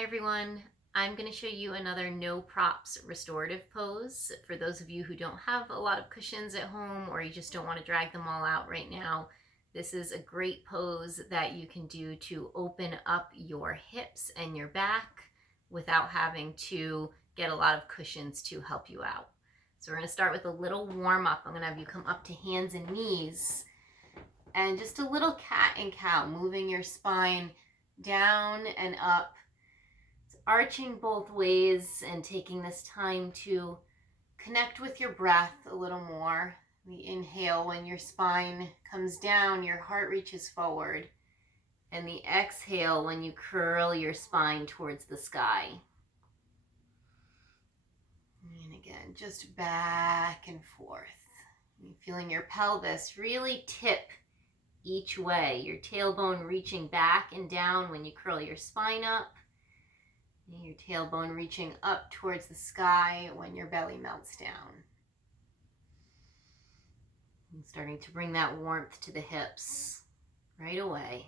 Hi everyone. I'm going to show you another no props restorative pose. For those of you who don't have a lot of cushions at home or you just don't want to drag them all out right now, this is a great pose that you can do to open up your hips and your back without having to get a lot of cushions to help you out. So we're going to start with a little warm up. I'm going to have you come up to hands and knees and just a little cat and cow, moving your spine down and up, arching both ways and taking this time to connect with your breath a little more. The inhale, when your spine comes down, your heart reaches forward. And the exhale, when you curl your spine towards the sky. And again, just back and forth. You're feeling your pelvis really tip each way. Your tailbone reaching back and down when you curl your spine up. Your tailbone reaching up towards the sky when your belly melts down. And starting to bring that warmth to the hips right away.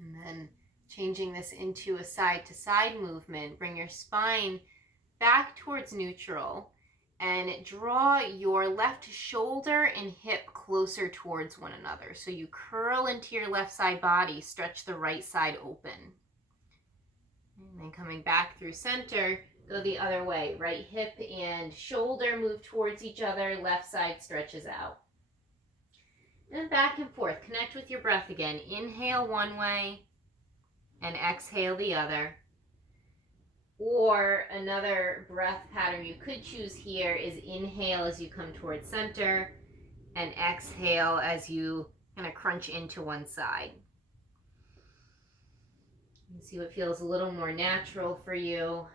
And then changing this into a side-to-side movement. Bring your spine back towards neutral and draw your left shoulder and hip closer towards one another. So you curl into your left side body, stretch the right side open. And then coming back through center, go the other way. Right hip and shoulder move towards each other, left side stretches out. And back and forth, connect with your breath again. Inhale one way and exhale the other. Or another breath pattern you could choose here is inhale as you come towards center and exhale as you kind of crunch into one side. You see what feels a little more natural for you.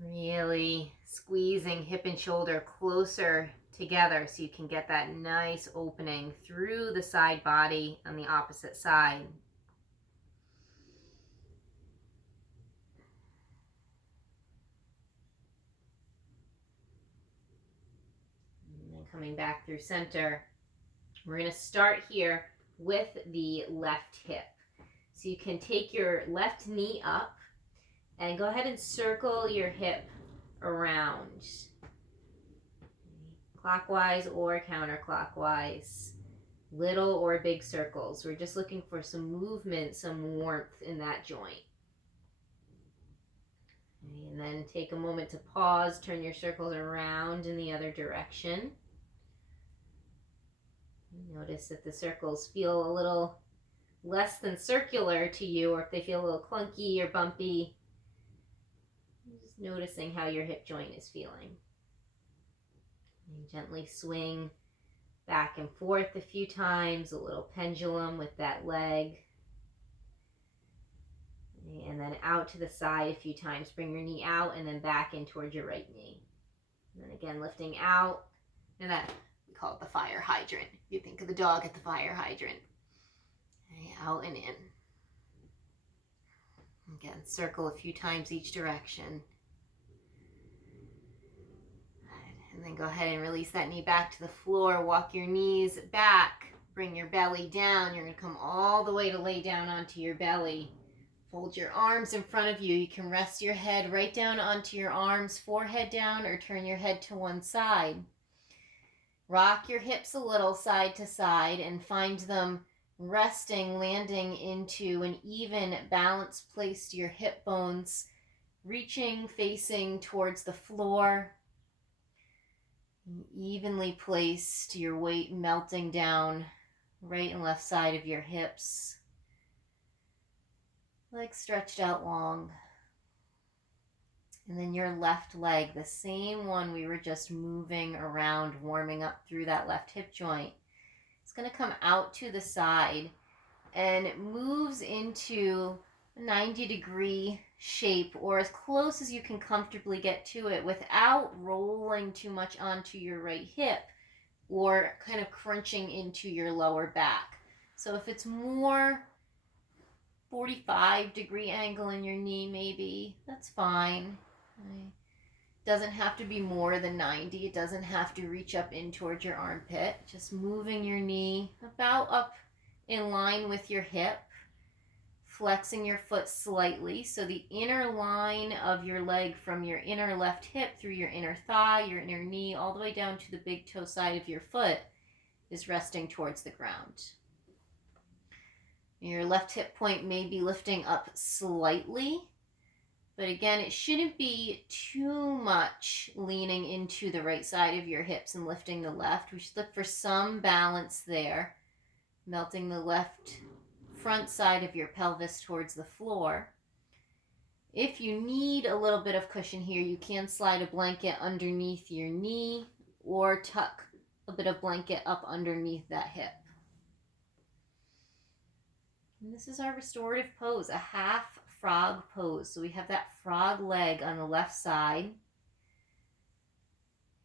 Really squeezing hip and shoulder closer together so you can get that nice opening through the side body on the opposite side. Coming back through center. We're going to start here with the left hip. So you can take your left knee up and go ahead and circle your hip around. Clockwise or counterclockwise. Little or big circles. We're just looking for some movement, some warmth in that joint. And then take a moment to pause, turn your circles around in the other direction. Notice if the circles feel a little less than circular to you, or if they feel a little clunky or bumpy. Just noticing how your hip joint is feeling. And gently swing back and forth a few times, a little pendulum with that leg. And then out to the side a few times. Bring your knee out and then back in towards your right knee. And then again, lifting out. And that we call it the fire hydrant. You think of the dog at the fire hydrant. Okay, out and in. Again, circle a few times each direction. And then go ahead and release that knee back to the floor. Walk your knees back. Bring your belly down. You're going to come all the way to lay down onto your belly. Fold your arms in front of you. You can rest your head right down onto your arms, forehead down, or turn your head to one side. Rock your hips a little side to side and find them resting, landing into an even, balanced place to your hip bones, reaching, facing towards the floor. Evenly placed, your weight melting down right and left side of your hips. Legs stretched out long. And then your left leg, the same one we were just moving around, warming up through that left hip joint. It's going to come out to the side and it moves into a 90-degree shape, or as close as you can comfortably get to it without rolling too much onto your right hip or kind of crunching into your lower back. So if it's more 45-degree angle in your knee, maybe, that's fine. Okay. Doesn't have to be more than 90. It doesn't have to reach up in towards your armpit. Just moving your knee about up in line with your hip, flexing your foot slightly so the inner line of your leg from your inner left hip through your inner thigh, your inner knee, all the way down to the big toe side of your foot is resting towards the ground. Your left hip point may be lifting up slightly, but again, it shouldn't be too much leaning into the right side of your hips and lifting the left. We should look for some balance there, melting the left front side of your pelvis towards the floor. If you need a little bit of cushion here, you can slide a blanket underneath your knee or tuck a bit of blanket up underneath that hip. And this is our restorative pose, a half frog pose. So we have that frog leg on the left side.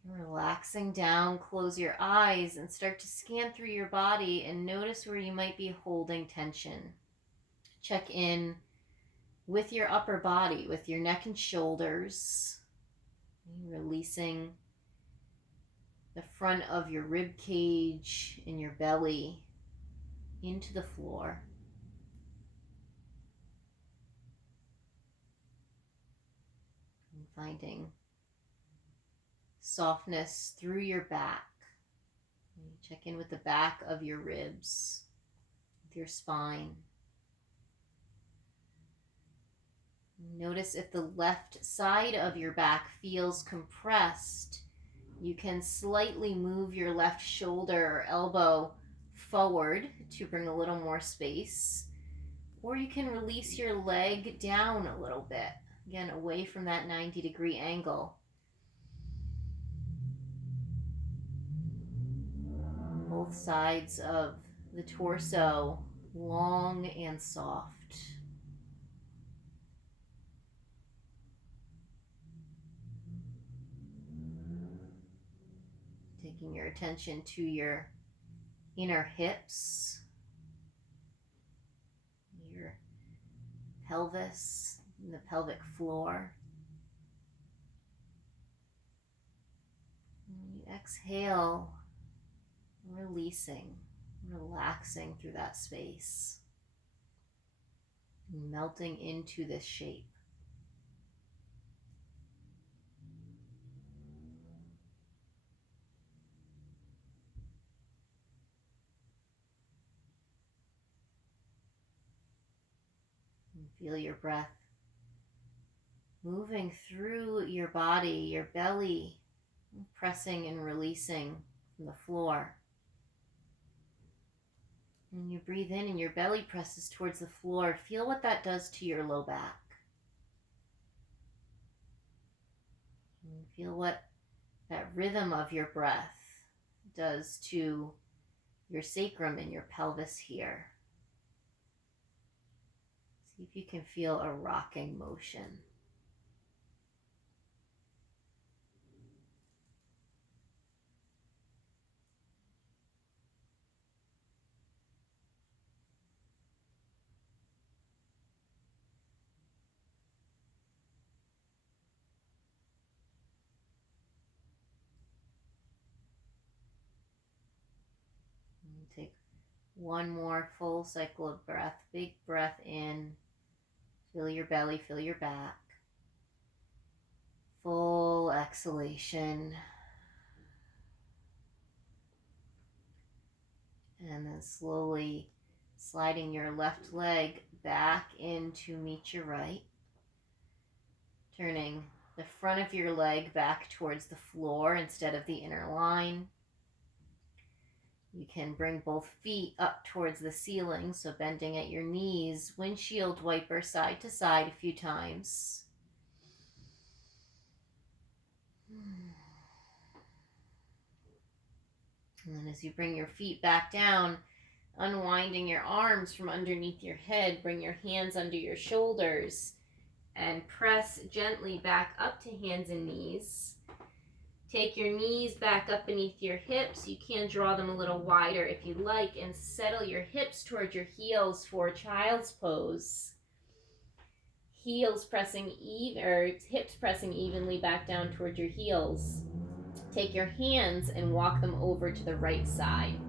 Relaxing down, close your eyes and start to scan through your body and notice where you might be holding tension. Check in with your upper body, with your neck and shoulders, releasing the front of your rib cage and your belly into the floor. And finding softness through your back. Check in with the back of your ribs, with your spine. Notice if the left side of your back feels compressed, you can slightly move your left shoulder or elbow forward to bring a little more space, or you can release your leg down a little bit, again away from that 90-degree angle. Both sides of the torso long and soft. Taking your attention to your inner hips, your pelvis, and the pelvic floor. And you exhale, releasing, relaxing through that space, melting into this shape. And feel your breath moving through your body, your belly, pressing and releasing from the floor. When you breathe in and your belly presses towards the floor, feel what that does to your low back. And feel what that rhythm of your breath does to your sacrum and your pelvis here. See if you can feel a rocking motion. Take one more full cycle of breath. Big breath in. Feel your belly, feel your back. Full exhalation. And then slowly sliding your left leg back in to meet your right. Turning the front of your leg back towards the floor instead of the inner line. You can bring both feet up towards the ceiling, so bending at your knees, windshield wiper side to side a few times. And then as you bring your feet back down, unwinding your arms from underneath your head, bring your hands under your shoulders and press gently back up to hands and knees. Take your knees back up beneath your hips. You can draw them a little wider if you like, and settle your hips towards your heels for child's pose. heels pressing even, or hips pressing evenly back down towards your heels. Take your hands and walk them over to the right side.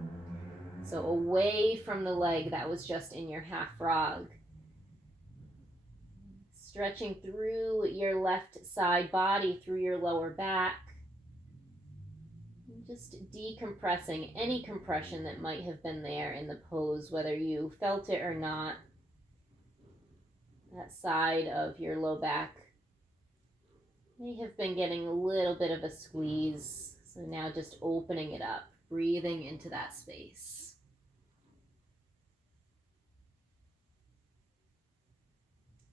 So away from the leg that was just in your half frog. Stretching through your left side body, through your lower back. Just decompressing any compression that might have been there in the pose, whether you felt it or not. That side of your low back may have been getting a little bit of a squeeze. So now just opening it up, breathing into that space.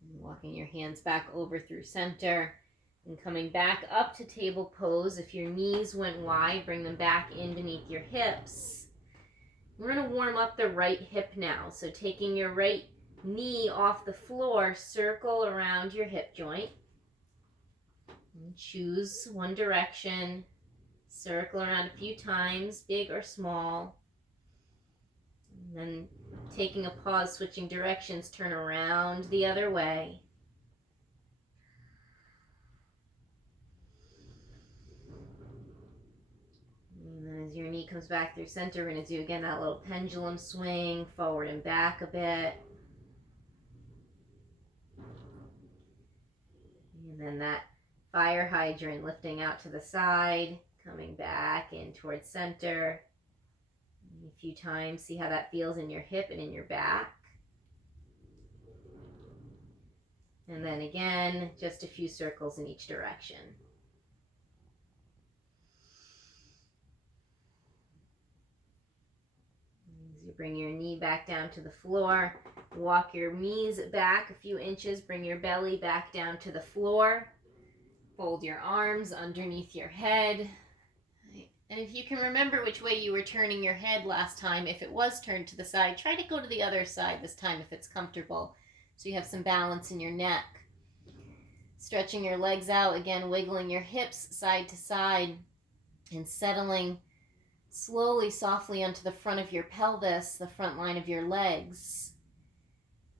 And walking your hands back over through center and coming back up to table pose. If your knees went wide, bring them back in beneath your hips. We're going to warm up the right hip now. So taking your right knee off the floor, circle around your hip joint. And choose one direction. Circle around a few times, big or small. And then taking a pause, switching directions, turn around the other way. And then as your knee comes back through center, we're going to do again that little pendulum swing, forward and back a bit. And then that fire hydrant lifting out to the side, coming back in towards center. A few times, see how that feels in your hip and in your back. And then again, just a few circles in each direction. As you bring your knee back down to the floor, walk your knees back a few inches, bring your belly back down to the floor. Fold your arms underneath your head. And if you can remember which way you were turning your head last time, if it was turned to the side, try to go to the other side this time if it's comfortable, so you have some balance in your neck. Stretching your legs out, again wiggling your hips side to side and settling slowly, softly onto the front of your pelvis, the front line of your legs.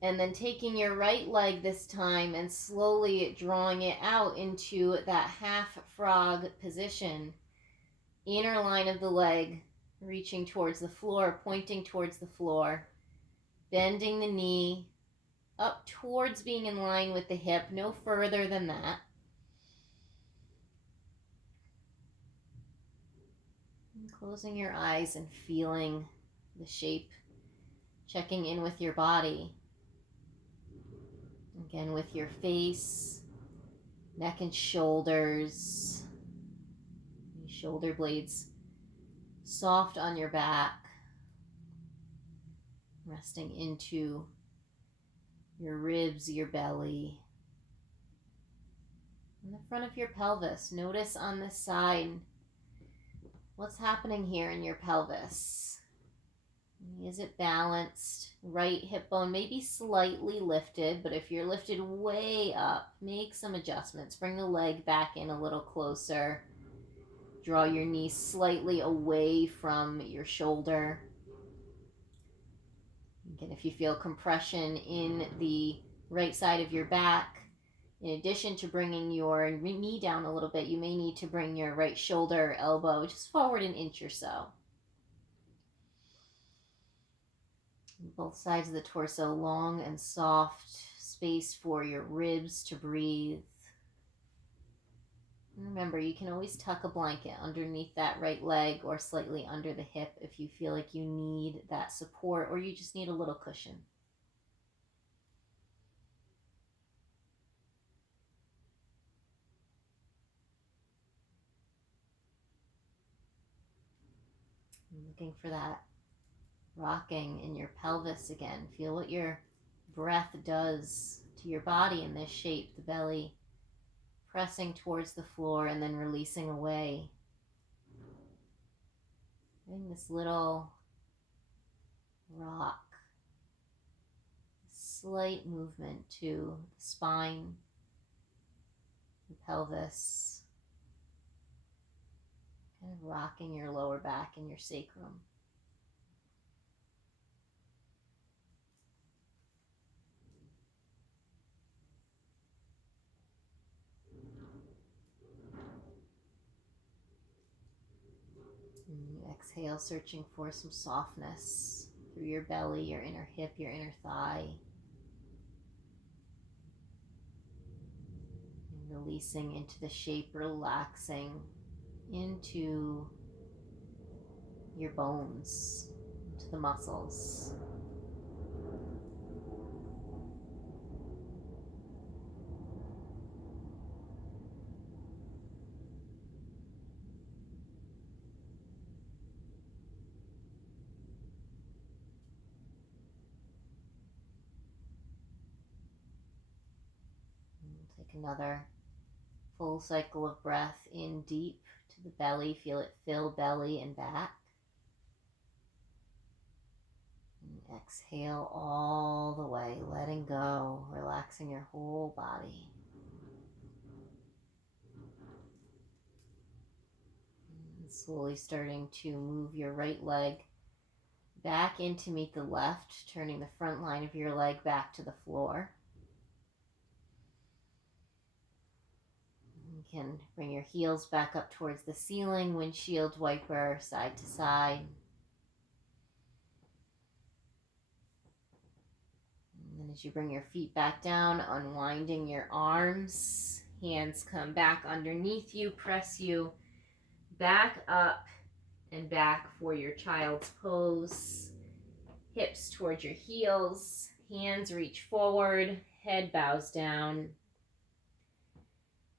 And then taking your right leg this time and slowly drawing it out into that half frog position. Inner line of the leg, reaching towards the floor, pointing towards the floor. Bending the knee up towards being in line with the hip, no further than that. And closing your eyes and feeling the shape, checking in with your body. Again, with your face, neck and shoulders, shoulder blades soft on your back, resting into your ribs, your belly, and the front of your pelvis. Notice on this side what's happening here in your pelvis. Is it balanced? Right hip bone may be slightly lifted, but if you're lifted way up, make some adjustments. Bring the leg back in a little closer. Draw your knee slightly away from your shoulder. Again, if you feel compression in the right side of your back, in addition to bringing your knee down a little bit, you may need to bring your right shoulder, elbow just forward an inch or so. Both sides of the torso, long and soft, space for your ribs to breathe. Remember, you can always tuck a blanket underneath that right leg or slightly under the hip if you feel like you need that support or you just need a little cushion. Looking for that rocking in your pelvis again. Feel what your breath does to your body in this shape, the belly pressing towards the floor and then releasing away. Doing this little rock, slight movement to the spine, the pelvis, kind of rocking your lower back and your sacrum. exhale, searching for some softness through your belly, your inner hip, your inner thigh. And releasing into the shape, relaxing into your bones, into the muscles. Take another full cycle of breath in deep to the belly. Feel it fill belly and back. And exhale all the way, letting go, relaxing your whole body. And slowly starting to move your right leg back in to meet the left, turning the front line of your leg back to the floor. You can bring your heels back up towards the ceiling, windshield wiper, side to side. And then as you bring your feet back down, unwinding your arms, hands come back underneath you, press you back up and back for your child's pose. Hips towards your heels, hands reach forward, head bows down.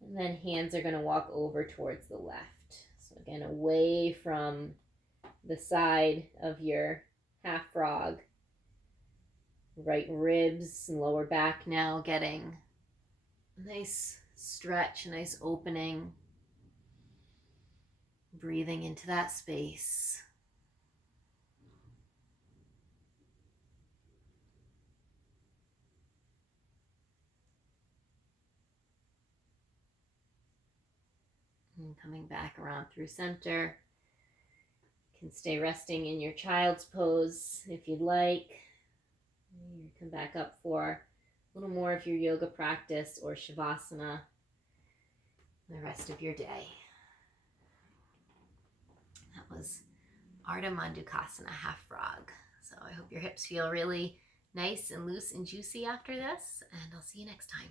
And then hands are going to walk over towards the left. So again, away from the side of your half frog. Right ribs and lower back now getting a nice stretch, a nice opening. Breathing into that space. And coming back around through center. You can stay resting in your child's pose if you'd like. You come back up for a little more of your yoga practice or shavasana the rest of your day. That was Ardha Mandukasana, half frog. So I hope your hips feel really nice and loose and juicy after this, and I'll see you next time.